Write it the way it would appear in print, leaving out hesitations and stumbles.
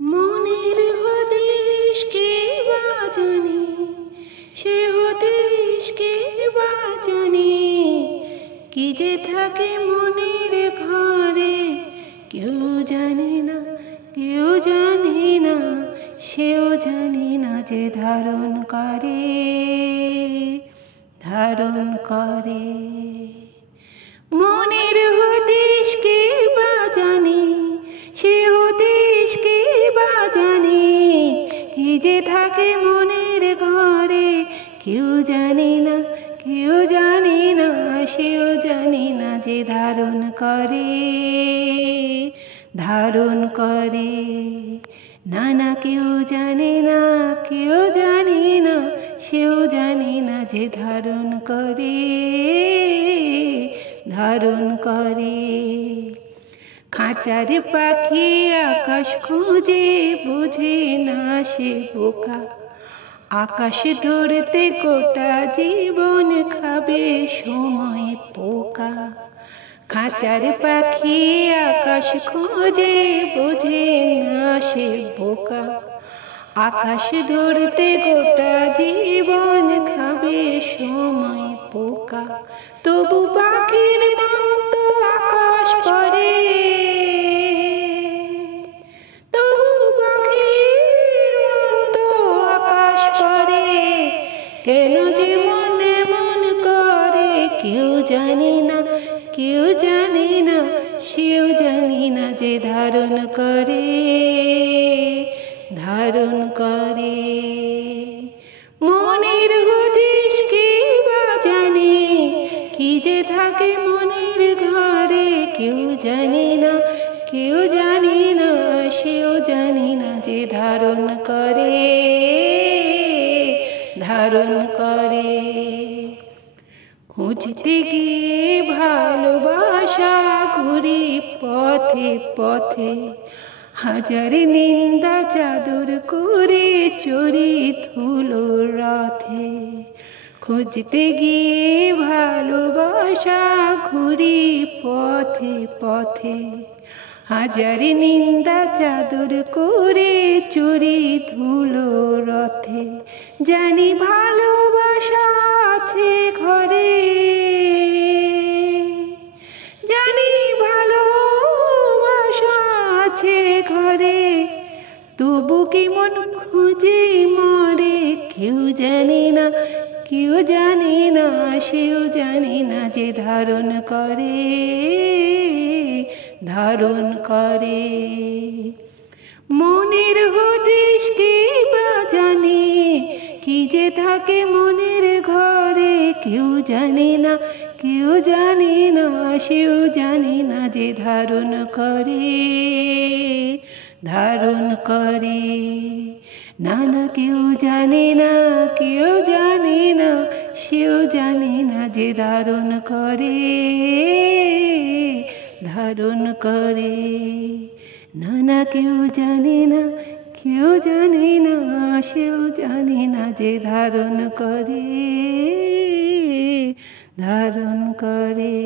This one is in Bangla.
মনের হদিশ কে বাজানে, সে হদিশ কে বাজানে, কি যে থাকে মনের ঘরে, কেউ জানে না, কেউ জানে না, সেও জানে না যে ধারণ করে, ধারণ করে। মনের হদিশ কে বাজানে, সে হদিশ কে বাজানে, কি যে থাকে মনের ঘরে, কেউ জানে না, কেউ জানে না, সেও জানে না যে ধারণ করে, ধারণ করে। না না কেউ জানে না, কেউ জানে না, সেও জানে না যে ধারণ করে, ধারণ করে। খাঁচার পাখি আকাশ খুঁজে, বোঝে না সে বোকা, আকাশ ধরতে গোটা জীবন খাবে সময় পোকা। খাঁচার পাখি আকাশ খোঁজে, বোঝে না সে বোকা, আকাশ ধরতে গোটা জীবন খাবে সময় পোকা। তবু পাখির মন্ত আকাশ পরে, তবু পাখির মন্ত আকাশ পরে, কেন যে মনে মন করে, কেউ জানে না, কেউ জানে না, সেও জানে না যে ধারণ করে, ধারণ করে। মনের হদিশ কে বাজানে, কি যে থাকে মনের ঘরে, কেউ জানে না, কেউ জানে না, সেও জানে না যে ধারণ করে, ধারণ করে। খুঁজতে গিয়ে ভালোবাসা ঘুরি পথে পথে, হাজার নিন্দা চাদর করে চড়ি ধুলো রথে। খুঁজতে গিয়ে ভালোবাসা ঘুরি পথে পথে, হাজার নিন্দা চাদর করে চড়ি ধুলো রথে। জানি ভালোবাসা আছে ঘরে, জানি ভালোবাসা আছে ঘরে, তবু কি মন খুঁজে মরে, কেউ জানে না, কেউ জানে না, সেও জানে না যে ধারণ করে, ধারণ করে। মনের হদিশ কে বাজানে, কি যে থাকে মনের ঘরে, কেউ জানে না, কেউ জানে না, সেও জানে না যে ধারণ করে, ধারণ করে। না না কেউ জানে না, কেউ জানে না, সেও জানে না যে ধারণ করে, ধারণ করে। না না কেউ জানে না, কেউ জানে না, সেও জানে না যে ধারণ করে, ধারণ করে।